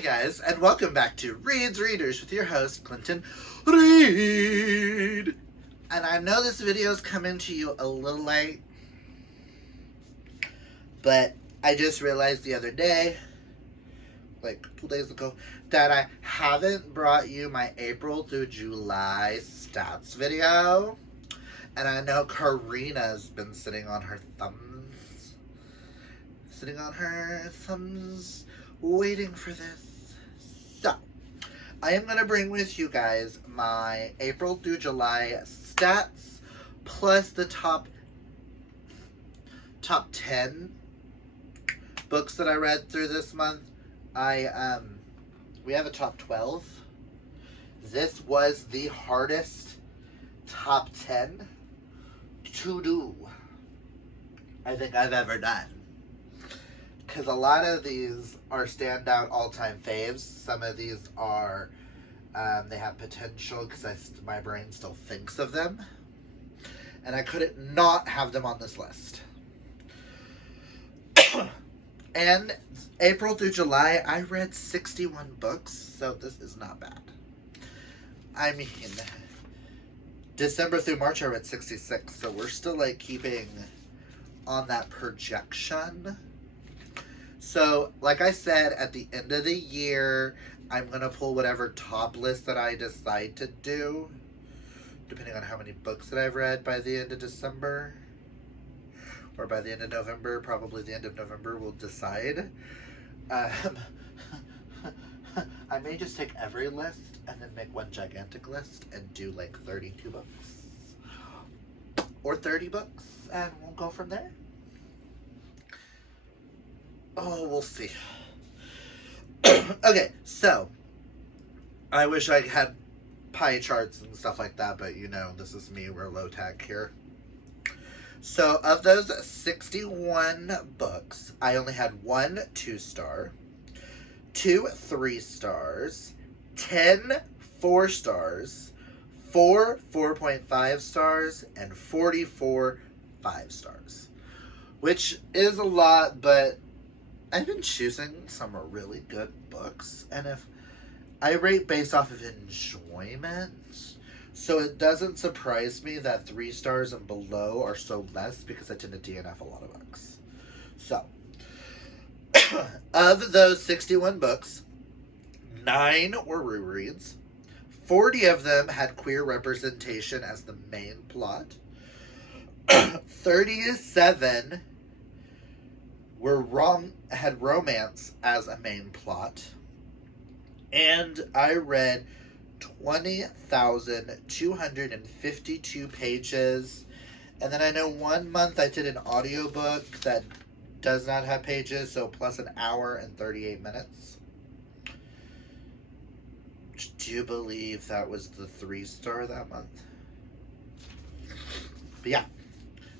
guys, and welcome back to Reads Readers with your host, Clinton Reed. And I know this video is coming to you a little late, but I just realized the other day, like 2 days ago, that I haven't brought you my April through July stats video. And I know Karina's been sitting on her thumbs, waiting for this. So, I am going to bring with you guys my April through July stats, plus the top 10 books that I read through this month. We have a top 12. This was the hardest top 10 to do I think I've ever done. Because a lot of these are standout all-time faves. Some of these are, they have potential because my brain still thinks of them. And I couldn't not have them on this list. And April through July, I read 61 books, so this is not bad. I mean, December through March, I read 66, so we're still, like, keeping on that projection. So, like I said, at the end of the year, I'm going to pull whatever top list that I decide to do, depending on how many books that I've read by the end of December, or by the end of November. Probably the end of November will decide. I may just take every list and then make one gigantic list and do like 32 books or 30 books, and we'll go from there. Oh, we'll see. Okay, so I wish I had pie charts and stuff like that, but you know, this is me. We're low tech here. So of those 61 books, I only had 1 2-star, 2 3-stars, 10 4-stars, 4 4.5 stars, and 44 5-stars. Which is a lot, but I've been choosing some really good books, and if I rate based off of enjoyment, so it doesn't surprise me that 3 stars and below are so less, because I tend to DNF a lot of books. So, of those 61 books, 9 were rereads. 40 of them had queer representation as the main plot. 37 had romance as a main plot. And I read 20,252 pages. And then I know one month I did an audiobook that does not have pages, so plus an hour and 38 minutes. Do you believe that was the 3-star that month? But yeah.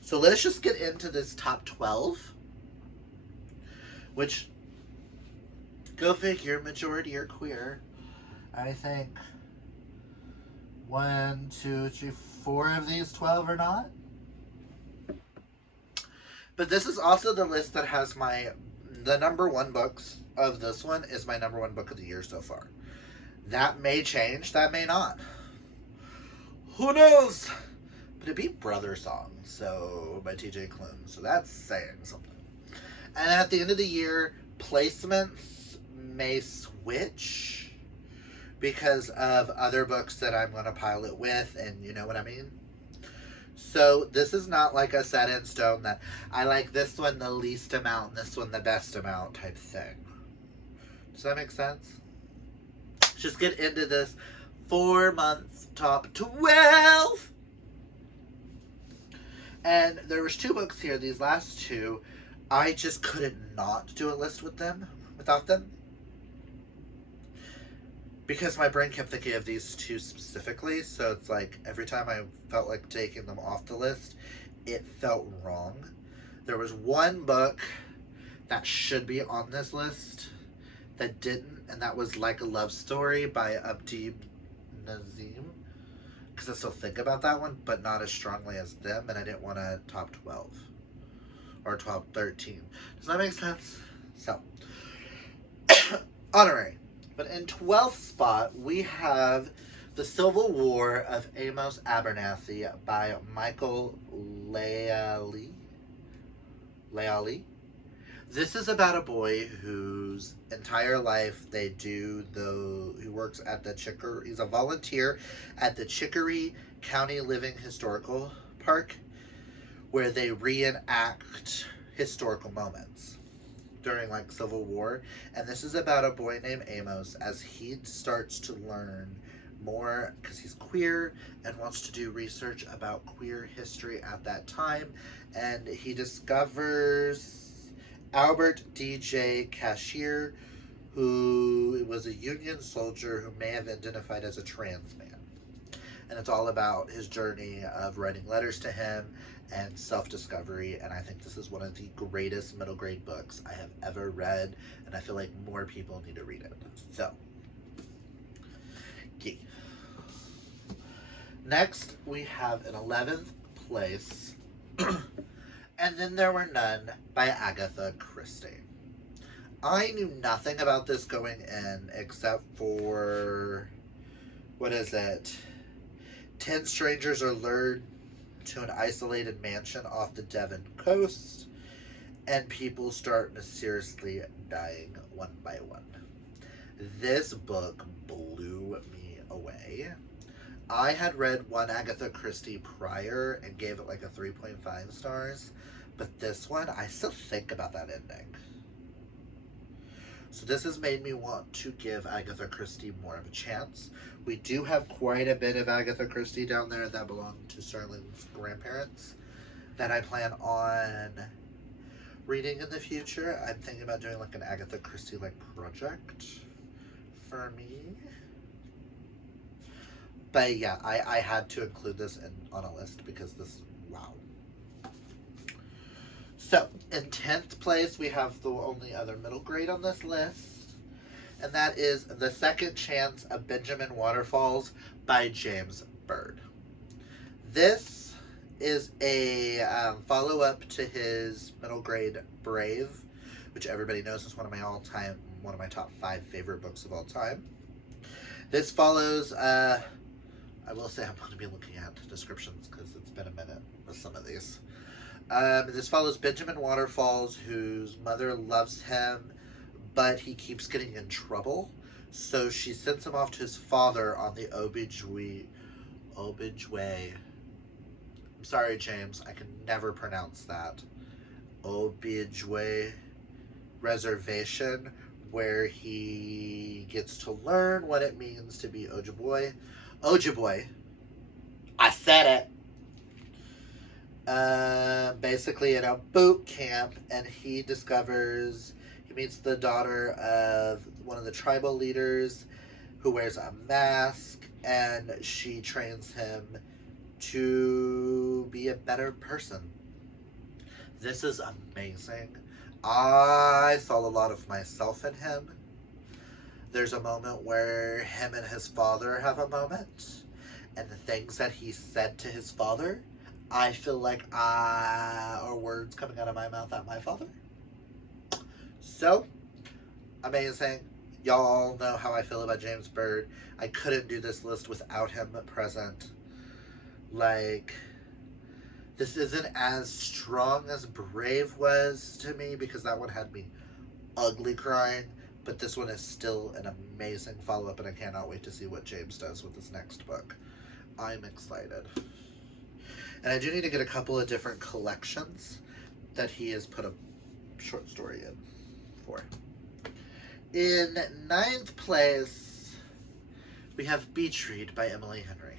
So let's just get into this top 12. Which, go figure, majority are queer. I think 1, 2, 3, 4 of these 12 are not. But this is also the list that has the number 1 books of this one is my number 1 book of the year so far. That may change, that may not. Who knows? But it beat Brother Song, so by TJ Klune, so that's saying something. And at the end of the year, placements may switch because of other books that I'm going to pile it with, and you know what I mean? So this is not like a set in stone that I like this one the least amount and this one the best amount type thing. Does that make sense? Just get into this 4-month top 12. And there was 2 books here. These last 2, I just couldn't not do a list without them. Because my brain kept thinking of these 2 specifically, so it's like every time I felt like taking them off the list, it felt wrong. There was one book that should be on this list that didn't, and that was Like a Love Story by Abdi Nazim. Because I still think about that one, but not as strongly as them, and I didn't want a top 12. Or top 13. Does that make sense? So, honorary. But in 12th spot, we have The Civil War of Amos Abernathy by Michael Lealy. This is about a boy whose entire life he works at he's a volunteer at the Chicory County Living Historical Park, where they reenact historical moments during like Civil War. And this is about a boy named Amos as he starts to learn more because he's queer and wants to do research about queer history at that time. And he discovers Albert D.J. Cashier, who was a Union soldier who may have identified as a trans man. And it's all about his journey of writing letters to him and self-discovery. And I think this is one of the greatest middle grade books I have ever read, and I feel like more people need to read it. So, yeah. Next, we have in 11th place, And Then There Were None by Agatha Christie. I knew nothing about this going in except for, 10 strangers are lured to an isolated mansion off the Devon coast, and people start mysteriously dying one by one. This book blew me away. I had read one Agatha Christie prior and gave it like a 3.5 stars, but this one, I still think about that ending. So this has made me want to give Agatha Christie more of a chance. We do have quite a bit of Agatha Christie down there that belong to Sterling's grandparents that I plan on reading in the future. I'm thinking about doing like an Agatha Christie like project for me. But yeah, I had to include this on a list because this, wow. So, in 10th place, we have the only other middle grade on this list, and that is The Second Chance of Benjamin Waterfalls by James Bird. This is a follow-up to his middle grade Brave, which everybody knows is one of my top 5 favorite books of all time. This follows, I will say I'm going to be looking at descriptions because it's been a minute with some of these. This follows Benjamin Waterfalls, whose mother loves him, but he keeps getting in trouble. So she sends him off to his father on the Obijwe. I'm sorry, James. I can never pronounce that. Obijwe Reservation, where he gets to learn what it means to be Ojibwe. Ojibwe. I said it. Basically in a boot camp, and he meets the daughter of one of the tribal leaders who wears a mask, and she trains him to be a better person. This is amazing. I saw a lot of myself in him. There's a moment where him and his father have a moment, and the things that he said to his father, I feel like are words coming out of my mouth at my father. So, amazing. Y'all know how I feel about James Bird. I couldn't do this list without him present. Like, this isn't as strong as Brave was to me because that one had me ugly crying. But this one is still an amazing follow-up, and I cannot wait to see what James does with his next book. I'm excited. And I do need to get a couple of different collections that he has put a short story in for. In 9th place, we have Beach Read by Emily Henry.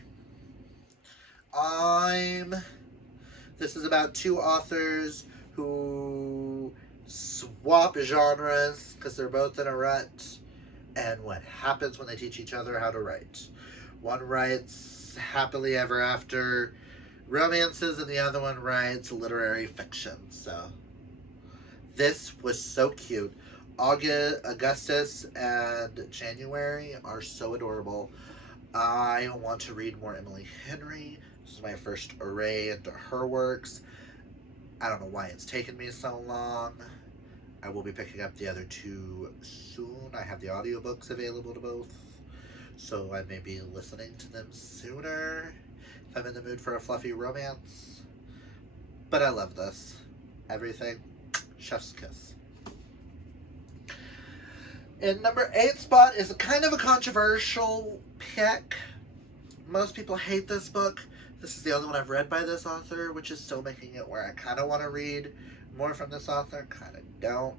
This is about 2 authors who swap genres because they're both in a rut, and what happens when they teach each other how to write. One writes happily ever after romances, and the other one writes literary fiction. So this was so cute. Augustus and January are so adorable. I want to read more Emily Henry. This is my first array into her works. I don't know why it's taken me so long. I will be picking up the other two soon. I have the audiobooks available to both, so I may be listening to them sooner if I'm in the mood for a fluffy romance. But I love this. Everything. Chef's kiss. In number 8 spot is kind of a controversial pick. Most people hate this book. This is the only one I've read by this author, which is still making it where I kind of want to read more from this author, kind of don't,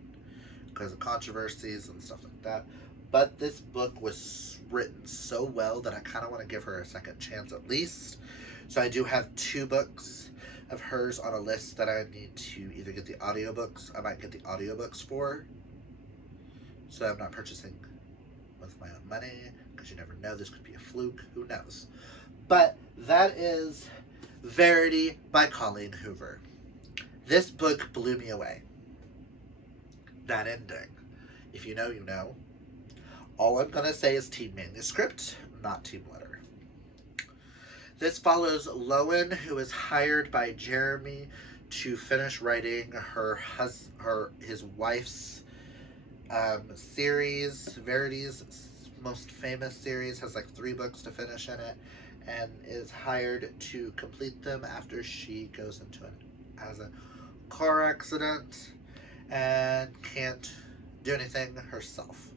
because of controversies and stuff like that. But this book was written so well that I kind of want to give her a second chance at least. So I do have 2 books of hers on a list that I need to either get the audiobooks. I might get the audiobooks for, so I'm not purchasing with my own money, because you never know, this could be a fluke, who knows. But that is Verity by Colleen Hoover. This book blew me away. That ending. If you know, you know. All I'm going to say is team manuscript, not team letter. This follows Lowen, who is hired by Jeremy to finish writing his wife's series. Verity's most famous series has like 3 books to finish in it, and is hired to complete them after she goes into has a car accident and can't do anything herself.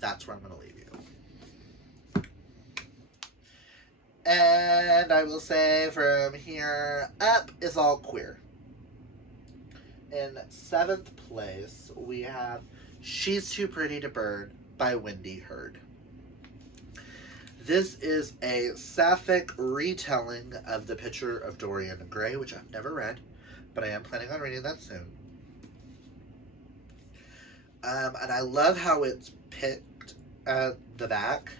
That's where I'm going to leave you. And I will say from here up is all queer. In 7th place, we have She's Too Pretty to Burn by Wendy Hurd. This is a sapphic retelling of The Picture of Dorian Gray, which I've never read, but I am planning on reading that soon. And I love how it's picked at the back.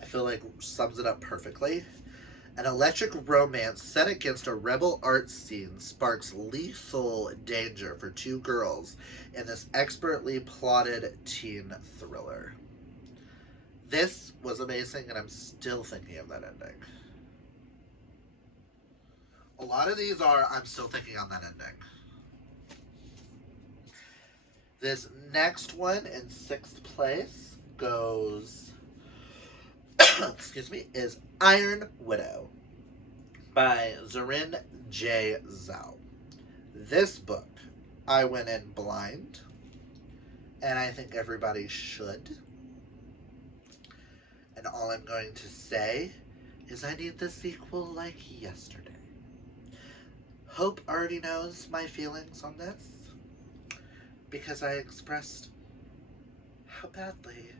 I feel like sums it up perfectly. An electric romance set against a rebel art scene sparks lethal danger for 2 girls in this expertly plotted teen thriller. This was amazing, and I'm still thinking of that ending. A lot of these are, I'm still thinking on that ending. This next one in 6th place goes, excuse me, is Iron Widow by Zorin J. Zhao. This book, I went in blind, and I think everybody should. And all I'm going to say is I need the sequel like yesterday. Hope already knows my feelings on this, because I expressed how badly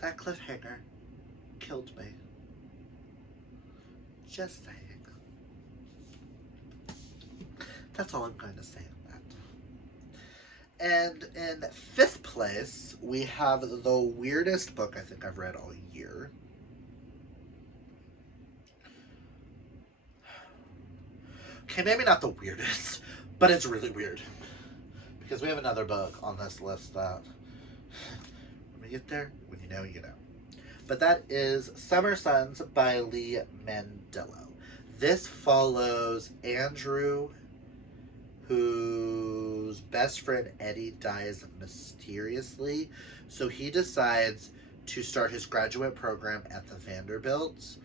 that cliffhanger killed me. Just saying. That's all I'm going to say on that. And in 5th place, we have the weirdest book I think I've read all year. Okay, maybe not the weirdest, but it's really weird. Because we have another book on this list that, when we get there, when you know, you know. But that is Summer Sons by Lee Mandello. This follows Andrew, whose best friend Eddie dies mysteriously. So he decides to start his graduate program at the Vanderbilts.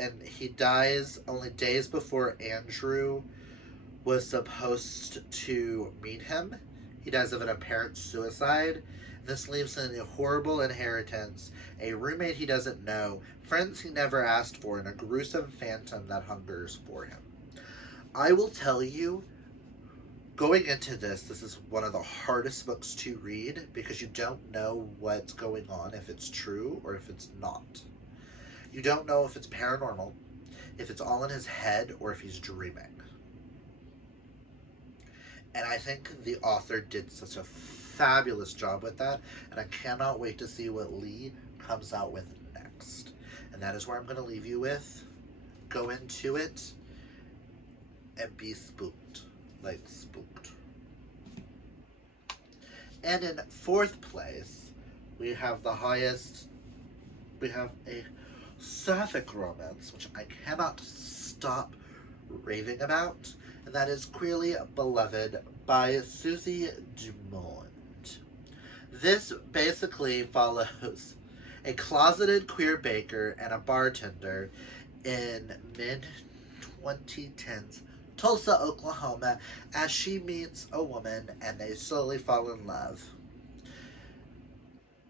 And he dies only days before Andrew was supposed to meet him. He dies of an apparent suicide. This leaves him a horrible inheritance, a roommate he doesn't know, friends he never asked for, and a gruesome phantom that hungers for him. I will tell you, going into this is one of the hardest books to read because you don't know what's going on, if it's true or if it's not. You don't know if it's paranormal, if it's all in his head, or if he's dreaming. And I think the author did such a fabulous job with that, and I cannot wait to see what Lee comes out with next. And that is where I'm going to leave you with. Go into it and be spooked. Like spooked. And in 4th place, we have a sapphic romance, which I cannot stop raving about, and that is Queerly Beloved by Susie Dumont. This basically follows a closeted queer baker and a bartender in mid 2010s Tulsa, Oklahoma, as she meets a woman and they slowly fall in love.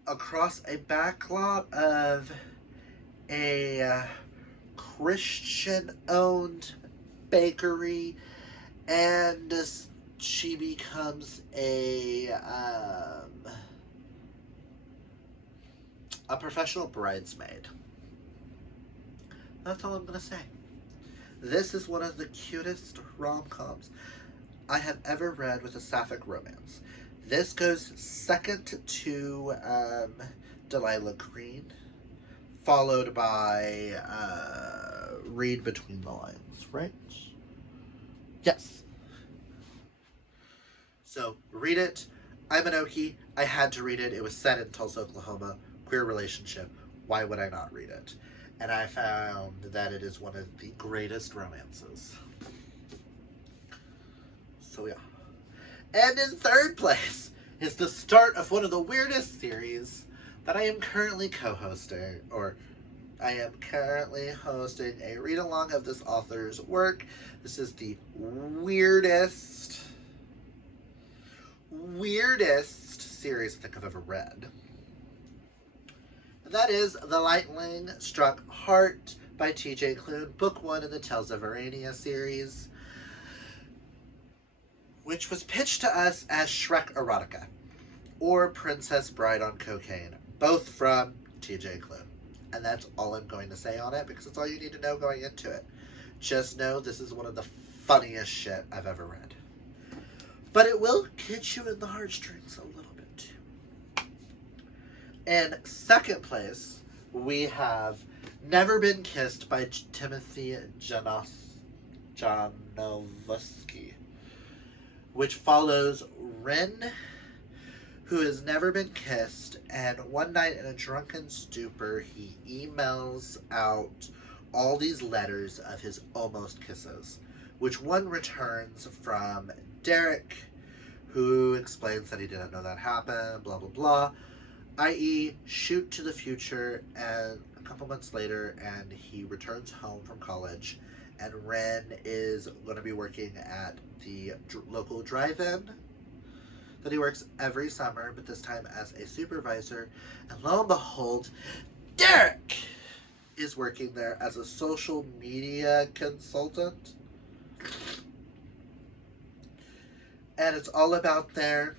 Across a backlot of a Christian owned bakery, and she becomes a professional bridesmaid. That's all I'm gonna say. This is one of the cutest rom-coms I have ever read with a sapphic romance. This goes second to Delilah Green, followed by Read Between the Lines, right? Yes. So, read it. I'm an Okie. I had to read it. It was set in Tulsa, Oklahoma. Queer relationship. Why would I not read it? And I found that it is one of the greatest romances. So, yeah. And in third place is the start of one of the weirdest series that I am currently co-hosting, or I am currently hosting a read-along of this author's work. This is the weirdest series I think I've ever read. And that is The Lightning Struck Heart by T.J. Klune, book 1 in the Tales of Urania series, which was pitched to us as Shrek Erotica, or Princess Bride on Cocaine, both from T.J. Klune. And that's all I'm going to say on it, because it's all you need to know going into it. Just know this is one of the funniest shit I've ever read. But it will get you in the heartstrings a little bit too. In second place, we have Never Been Kissed by Timothy Janovsky, which follows Rin, who has never been kissed, and one night in a drunken stupor, he emails out all these letters of his almost kisses, which one returns from Derek, who explains that he didn't know that happened, blah, blah, blah, i.e. shoot to the future, and a couple months later, and he returns home from college, and Ren is going to be working at the local drive-in that he works every summer, but this time as a supervisor, and lo and behold, Derek is working there as a social media consultant. And it's all about their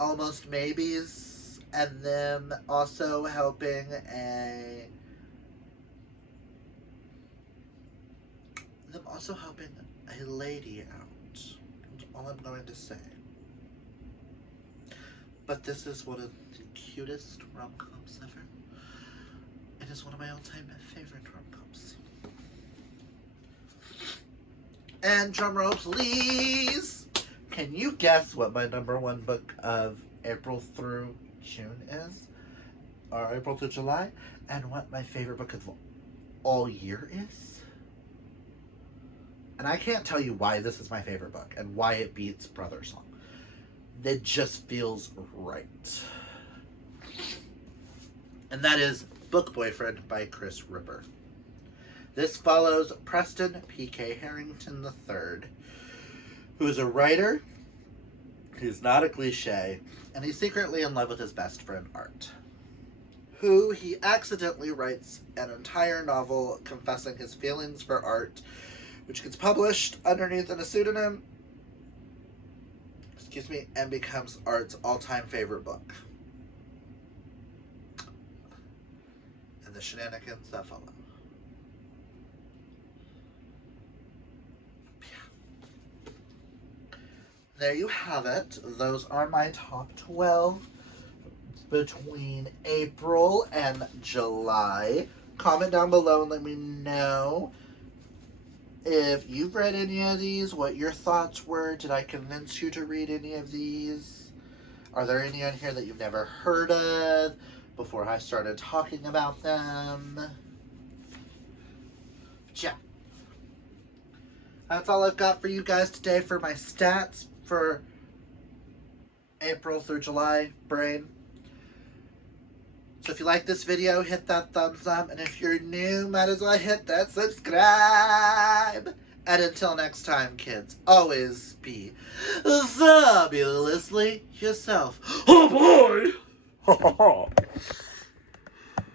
almost maybes, and them also helping a lady out. That's all I'm going to say. But this is one of the cutest rom-coms ever. It is one of my all-time favorite rom-coms. And drumroll, please! Can you guess what my number one book of April through June is? Or April through July? And what my favorite book of all year is? And I can't tell you why this is my favorite book and why it beats Brother Song. It just feels right. And that is Book Boyfriend by Chris Ripper. This follows Preston P.K. Harrington III, who is a writer who's not a cliche, and he's secretly in love with his best friend Art, who he accidentally writes an entire novel confessing his feelings for Art, which gets published underneath a pseudonym, and becomes Art's all-time favorite book. And the shenanigans that follow. There you have it. Those are my top 12 between April and July. Comment down below and let me know if you've read any of these, what your thoughts were. Did I convince you to read any of these? Are there any on here that you've never heard of before I started talking about them? Yeah. That's all I've got for you guys today for my stats for April through July brain. So if you like this video, hit that thumbs up. And if you're new, might as well hit that subscribe. And until next time, kids, always be fabulously yourself. Oh boy!